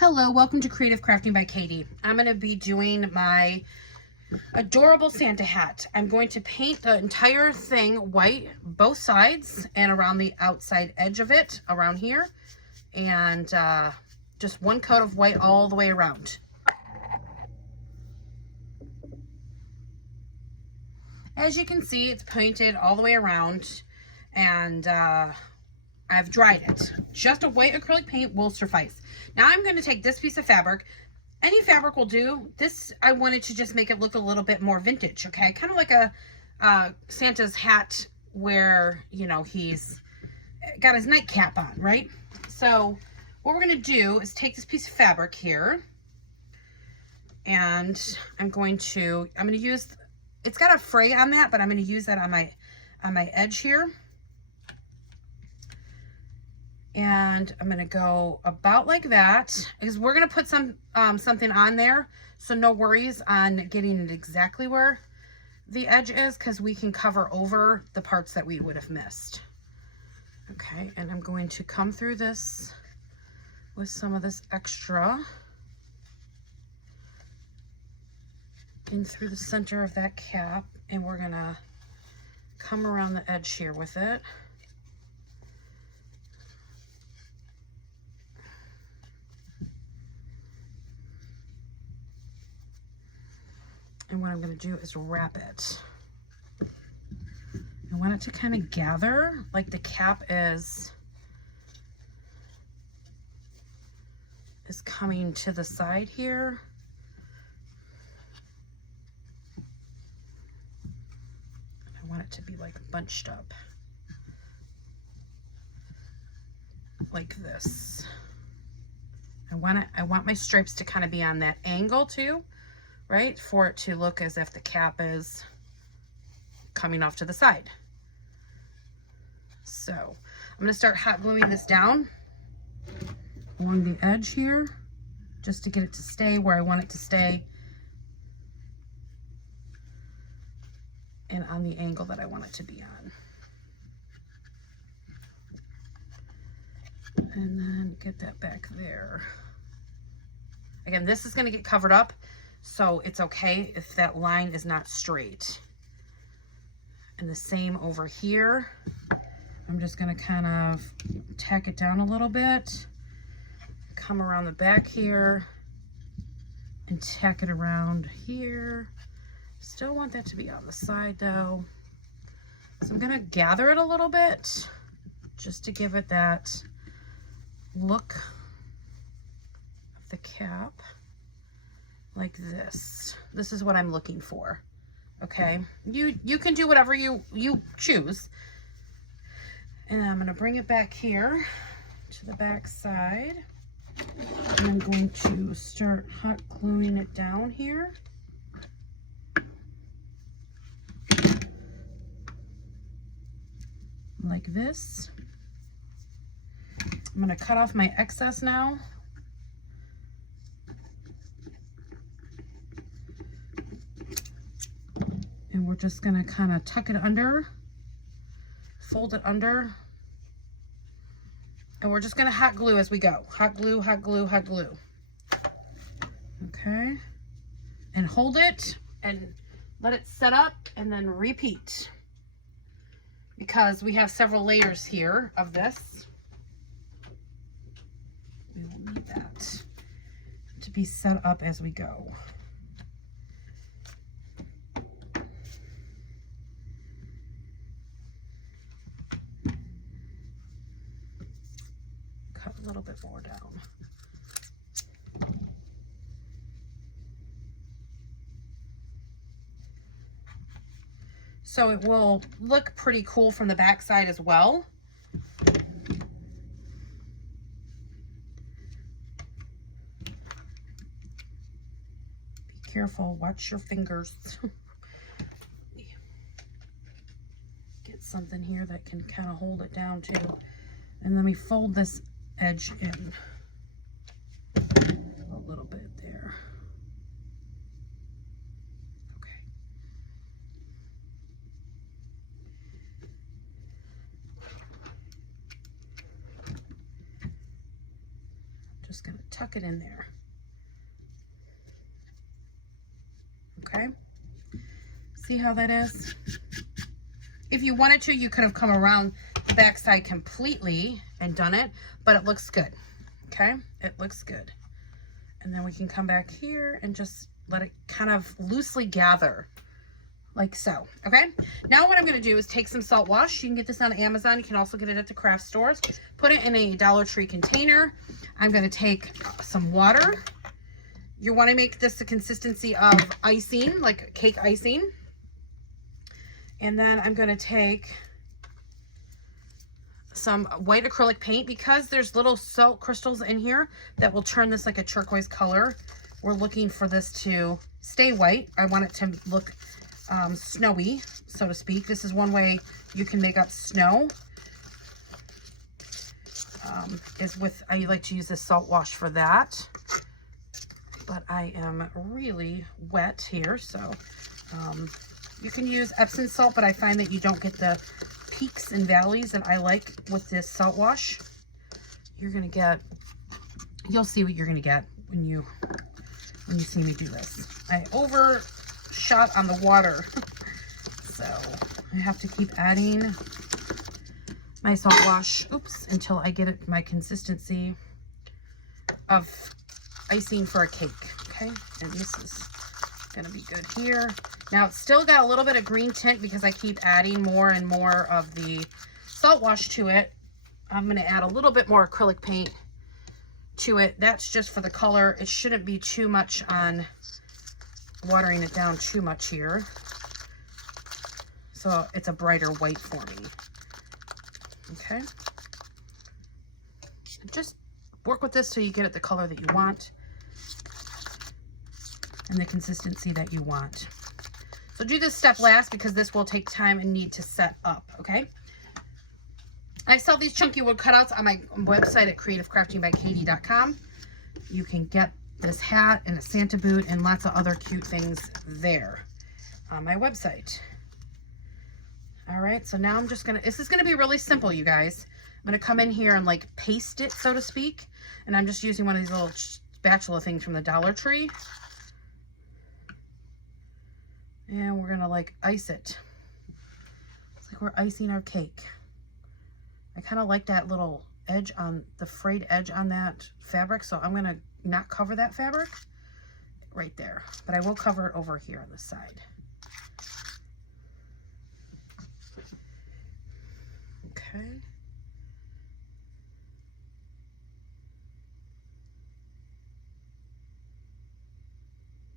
Hello, welcome to Creative Crafting by Katie. I'm going to be doing my adorable Santa hat. I'm going to paint the entire thing white, both sides and around the outside edge of it, around here. And just one coat of white all the way around. As you can see, it's painted all the way around, and I've dried it. Just a white acrylic paint will suffice. Now I'm going to take this piece of fabric. Any fabric will do. This, I wanted to just make it look a little bit more vintage, okay? Kind of like a Santa's hat where, you know, he's got his nightcap on, right? So what we're going to do is take this piece of fabric here, and I'm going to use, it's got a fray on that, but I'm going to use that on my edge here. And I'm going to go about like that, because we're going to put something on there. So no worries on getting it exactly where the edge is, because we can cover over the parts that we would have missed. Okay, and I'm going to come through this with some of this extra in through the center of that cap, and we're going to come around the edge here with it. And what I'm going to do is wrap it. I want it to kind of gather, like the cap is coming to the side here. I want it to be like bunched up like this. I want my stripes to kind of be on that angle too, right? For it to look as if the cap is coming off to the side. So I'm going to start hot gluing this down along the edge here, just to get it to stay where I want it to stay, and on the angle that I want it to be on. And then get that back there. Again, this is going to get covered up, so it's okay if that line is not straight. And the same over here. I'm just going to kind of tack it down a little bit, come around the back here, and tack it around here. Still want that to be on the side though. So I'm going to gather it a little bit just to give it that look of the cap, like this. This is what I'm looking for. Okay, you can do whatever you choose. And I'm going to bring it back here to the back side, and I'm going to start hot gluing it down here. Like this. I'm going to cut off my excess now. And we're just going to kind of tuck it under, fold it under, and we're just going to hot glue as we go. Hot glue, hot glue, hot glue. Okay. And hold it and let it set up, and then repeat, because we have several layers here of this. We will need that to be set up as we go. Cut a little bit more down. So it will look pretty cool from the back side as well. Be careful, watch your fingers. Get something here that can kind of hold it down too. And let me fold this edge in a little bit there. Okay. Just gonna tuck it in there. Okay, see how that is? If you wanted to, you could have come around the back side completely and done it, but it looks good. Okay, it looks good. And then we can come back here and just let it kind of loosely gather like so. Okay, now what I'm going to do is take some salt wash. You can get this on Amazon. You can also get it at the craft stores. Put it in a Dollar Tree container. I'm going to take some water. You want to make this the consistency of icing, like cake icing. And then I'm going to take some white acrylic paint, because there's little salt crystals in here that will turn this like a turquoise color. We're looking for this to stay white. I want it to look snowy, so to speak. This is one way you can make up snow, is with, I like to use this salt wash for that, but I am really wet here, so you can use Epsom salt, but I find that you don't get the peaks and valleys that I like with this salt wash. You're gonna get, you'll see what you're gonna get when you see me do this. I overshot on the water, so I have to keep adding my salt wash, until I get it my consistency of icing for a cake. Okay, and this is gonna be good here. Now it's still got a little bit of green tint because I keep adding more and more of the salt wash to it. I'm going to add a little bit more acrylic paint to it. That's just for the color. It shouldn't be too much on watering it down too much here, so it's a brighter white for me. Okay, just work with this till you get it the color that you want and the consistency that you want. So do this step last because this will take time and need to set up, okay? I sell these chunky wood cutouts on my website at creativecraftingbykatie.com. You can get this hat and a Santa boot and lots of other cute things there on my website. All right, so now I'm just gonna, this is gonna be really simple, you guys. I'm gonna come in here and like paste it, so to speak. And I'm just using one of these little spatula things from the Dollar Tree. And we're gonna like ice it. It's like we're icing our cake. I kind of like that little edge on the frayed edge on that fabric, so I'm gonna not cover that fabric right there, but I will cover it over here on the side. Okay.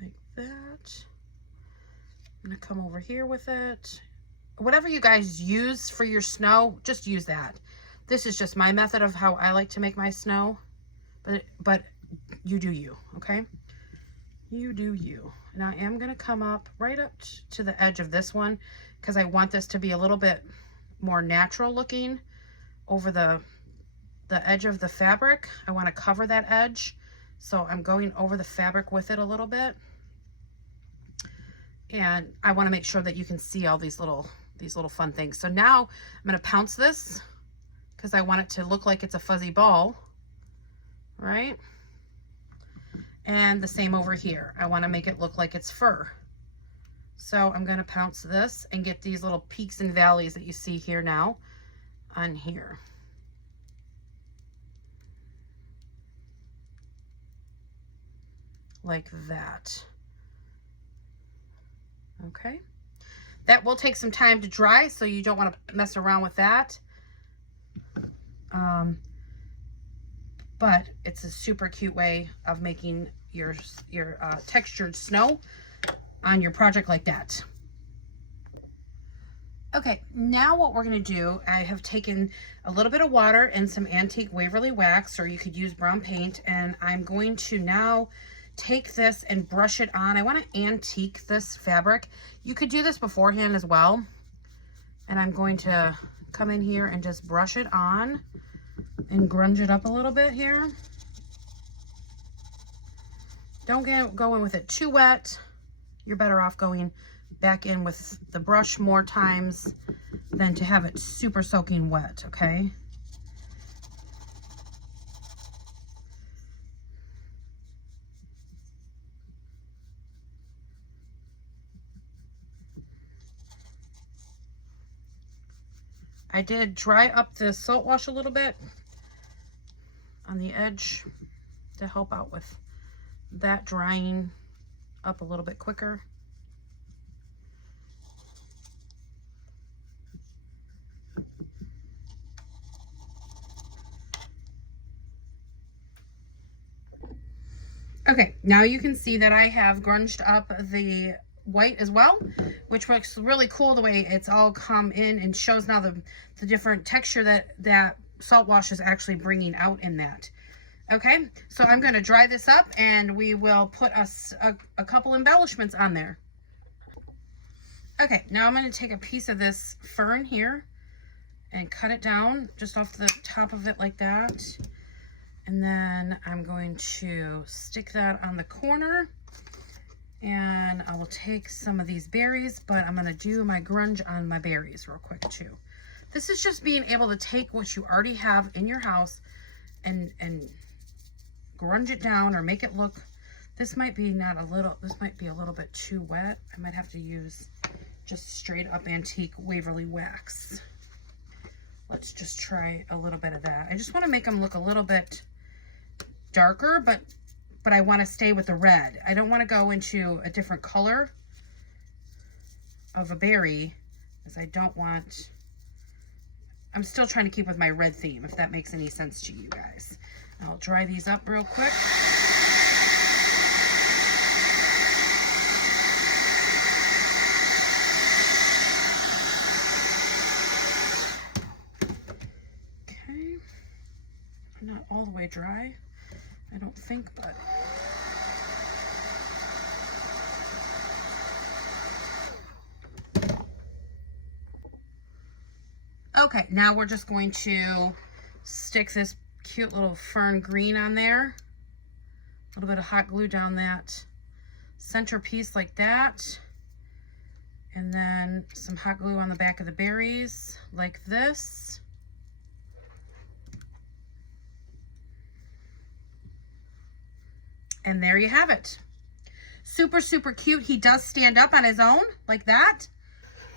Like that. I'm gonna come over here with it. Whatever you guys use for your snow, just use that. This is just my method of how I like to make my snow, but you do you, okay? You do you. And I am gonna come up right up to the edge of this one because I want this to be a little bit more natural looking over the edge of the fabric. I want to cover that edge, so I'm going over the fabric with it a little bit. And I want to make sure that you can see all these little fun things. So now I'm going to pounce this because I want it to look like it's a fuzzy ball, right? And the same over here. I want to make it look like it's fur. So I'm going to pounce this and get these little peaks and valleys that you see here now on here. Like that. Okay, that will take some time to dry, so you don't want to mess around with that. But it's a super cute way of making your textured snow on your project like that. Okay, now what we're going to do, I have taken a little bit of water and some antique Waverly wax, or you could use brown paint, and I'm going to now take this and brush it on. I want to antique this fabric. You could do this beforehand as well. And I'm going to come in here and just brush it on and grunge it up a little bit here. Don't go in with it too wet. You're better off going back in with the brush more times than to have it super soaking wet, okay? I did dry up the salt wash a little bit on the edge to help out with that drying up a little bit quicker. Okay, now you can see that I have grunged up the white as well, which looks really cool the way it's all come in and shows now the different texture that salt wash is actually bringing out in that. Okay, so I'm going to dry this up and we will put a couple embellishments on there. Okay, now I'm going to take a piece of this fern here and cut it down just off the top of it like that. And then I'm going to stick that on the corner, and I will take some of these berries, but I'm going to do my grunge on my berries real quick too. This is just being able to take what you already have in your house and grunge it down or make it look, this might be a little bit too wet. I might have to use just straight up antique Waverly wax. Let's just try a little bit of that. I just want to make them look a little bit darker, but I want to stay with the red. I don't want to go into a different color of a berry, because I don't want, I'm still trying to keep with my red theme, if that makes any sense to you guys. I'll dry these up real quick. Okay, not all the way dry, I don't think, but okay, now we're just going to stick this cute little fern green on there. A little bit of hot glue down that center piece like that. And then some hot glue on the back of the berries like this. And there you have it. Super, super cute. He does stand up on his own like that.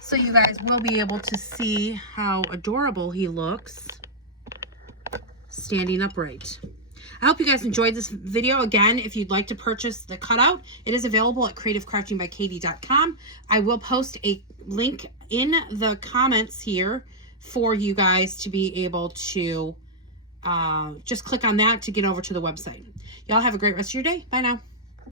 So you guys will be able to see how adorable he looks standing upright. I hope you guys enjoyed this video. Again, if you'd like to purchase the cutout, it is available at creativecraftingbykatie.com. I will post a link in the comments here for you guys to be able to just click on that to get over to the website. Y'all have a great rest of your day. Bye now.